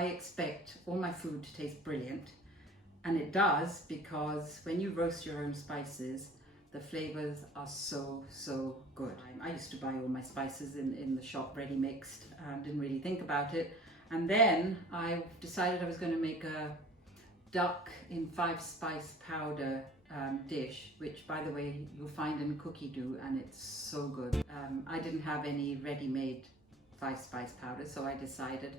I expect all my food to taste brilliant, and it does, because when you roast your own spices, the flavors are so good. I used to buy all my spices in the shop ready mixed and didn't really think about it. And then I decided I was going to make a duck in 5-spice powder dish, which by the way you'll find in cookie dough, and it's so good. I didn't have any ready-made 5-spice powder, so I decided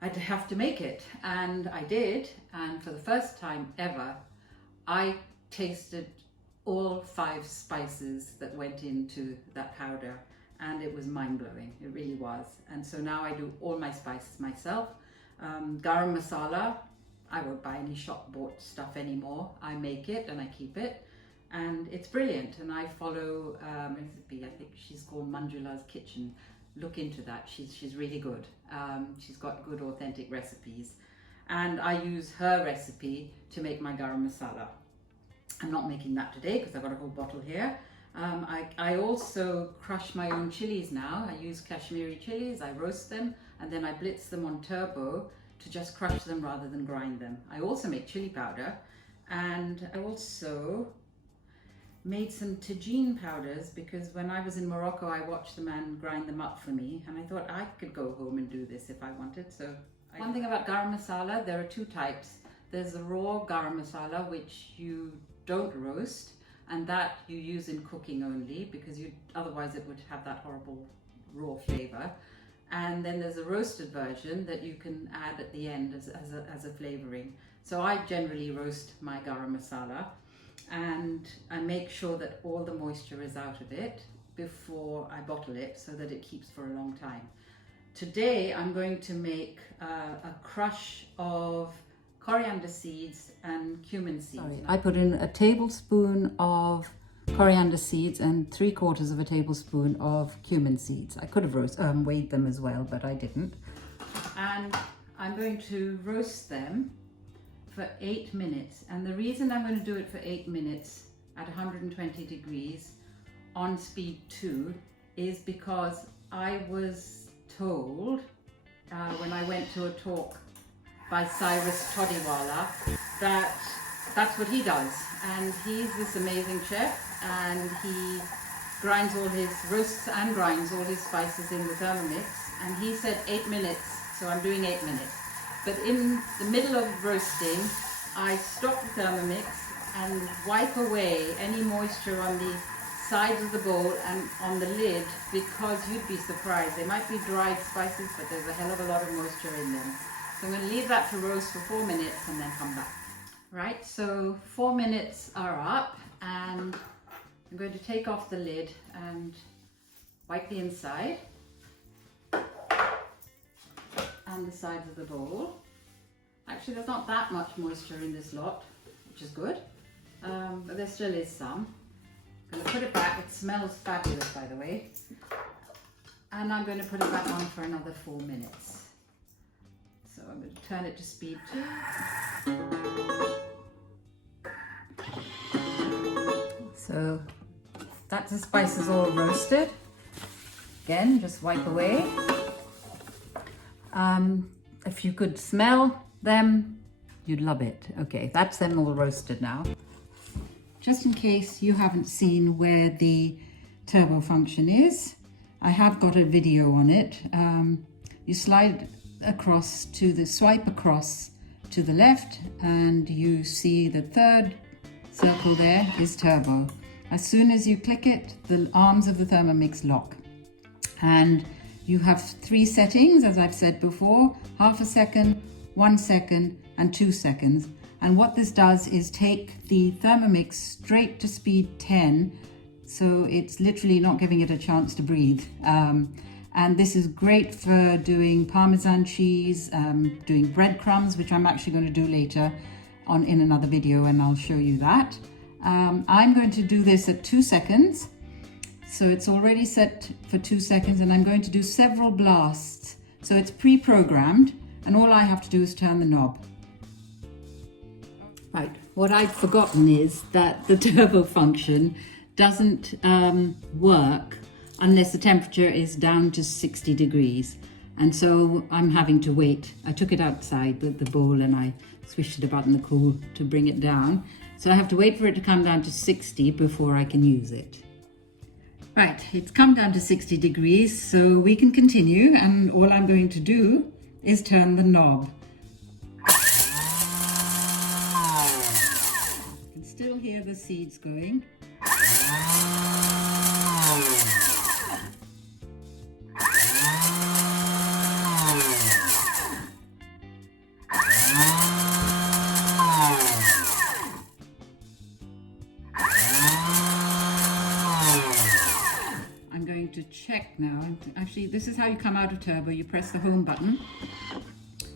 I'd have to make it, and I did. And for the first time ever, I tasted all 5 spices that went into that powder, and it was mind-blowing. It really was. And so now I do all my spices myself. Garam masala, I won't buy any shop bought stuff anymore. I make it and I keep it, and it's brilliant. And I follow recipe, I think she's called Manjula's Kitchen. Look into that. She's really good. She's got good authentic recipes, and I use her recipe to make my garam masala. I'm not making that today because I've got a whole bottle here. I also crush my own chilies now. I use Kashmiri chilies, I roast them, and then I blitz them on turbo to just crush them rather than grind them. I also make chili powder, and I also made some tagine powders, because when I was in Morocco I watched the man grind them up for me, and I thought I could go home and do this if I wanted. So one thing about garam masala, there are 2 types. There's the raw garam masala, which you don't roast, and that you use in cooking only, because otherwise it would have that horrible raw flavor. And then there's a roasted version that you can add at the end as a flavoring. So I generally roast my garam masala, and I make sure that all the moisture is out of it before I bottle it, so that it keeps for a long time. Today I'm going to make a crush of coriander seeds and cumin seeds. I put in a tablespoon of coriander seeds and 3/4 of a tablespoon of cumin seeds. I could have weighed them as well, but I didn't. And I'm going to roast them for 8 minutes. And the reason I'm going to do it for 8 minutes at 120 degrees on speed 2 is because I was told when I went to a talk by Cyrus Todiwala that that's what he does. And he's this amazing chef, and he grinds all his roasts and grinds all his spices in the Thermomix, and he said 8 minutes, so I'm doing 8 minutes. But in the middle of roasting, I stop the Thermomix and wipe away any moisture on the sides of the bowl and on the lid, because you'd be surprised. They might be dried spices, but there's a hell of a lot of moisture in them. So I'm going to leave that to roast for 4 minutes and then come back. Right, so 4 minutes are up, and I'm going to take off the lid and wipe the inside and the sides of the bowl. Actually, there's not that much moisture in this lot, which is good, but there still is some. I'm going to put it back. It smells fabulous, by the way. And I'm going to put it back on for another 4 minutes. So I'm going to turn it to speed 2. So that's the spices all roasted. Again, just wipe away. If you could smell them, you'd love it. Okay, that's them all roasted now. Just in case you haven't seen where the turbo function is, I have got a video on it. You slide across to the swipe across to the left, and you see the 3rd circle there is turbo. As soon as you click it, the arms of the Thermomix lock, and you have 3 settings, as I've said before: half a second, 1 second, and 2 seconds. And what this does is take the Thermomix straight to speed 10, so it's literally not giving it a chance to breathe. And this is great for doing Parmesan cheese, doing breadcrumbs, which I'm actually going to do later on in another video, and I'll show you that. I'm going to do this at 2 seconds. So it's already set for 2 seconds, and I'm going to do several blasts. So it's pre-programmed, and all I have to do is turn the knob. Right, what I'd forgotten is that the turbo function doesn't work unless the temperature is down to 60 degrees. And so I'm having to wait. I took it outside, the bowl, and I swished it about in the cool to bring it down. So I have to wait for it to come down to 60 before I can use it. Right, it's come down to 60 degrees, so we can continue, and all I'm going to do is turn the knob. You can still hear the seeds going. To check now. Actually, this is how you come out of turbo. You press the home button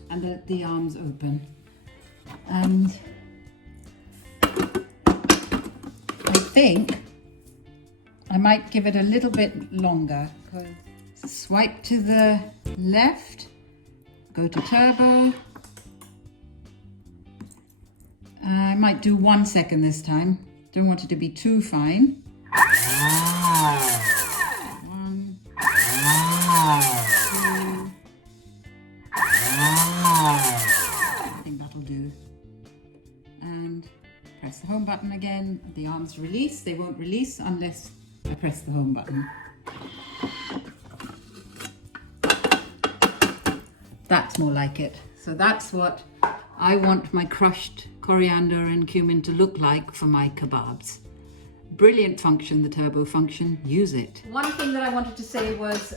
and the arms open, and I think I might give it a little bit longer. Swipe to the left, go to turbo. I might do 1 second this time. Don't want it to be too fine. Press the home button again, the arms release. They won't release unless I press the home button. That's more like it. So that's what I want my crushed coriander and cumin to look like for my kebabs. Brilliant function, the turbo function, use it. One thing that I wanted to say was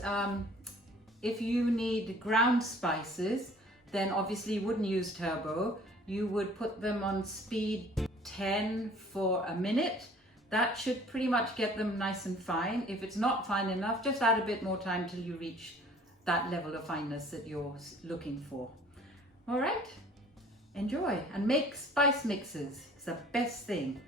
if you need ground spices, then obviously you wouldn't use turbo. You would put them on speed 10 for a minute. That should pretty much get them nice and fine. If it's not fine enough, just add a bit more time till you reach that level of fineness that you're looking for. All right, enjoy and make spice mixes. It's the best thing.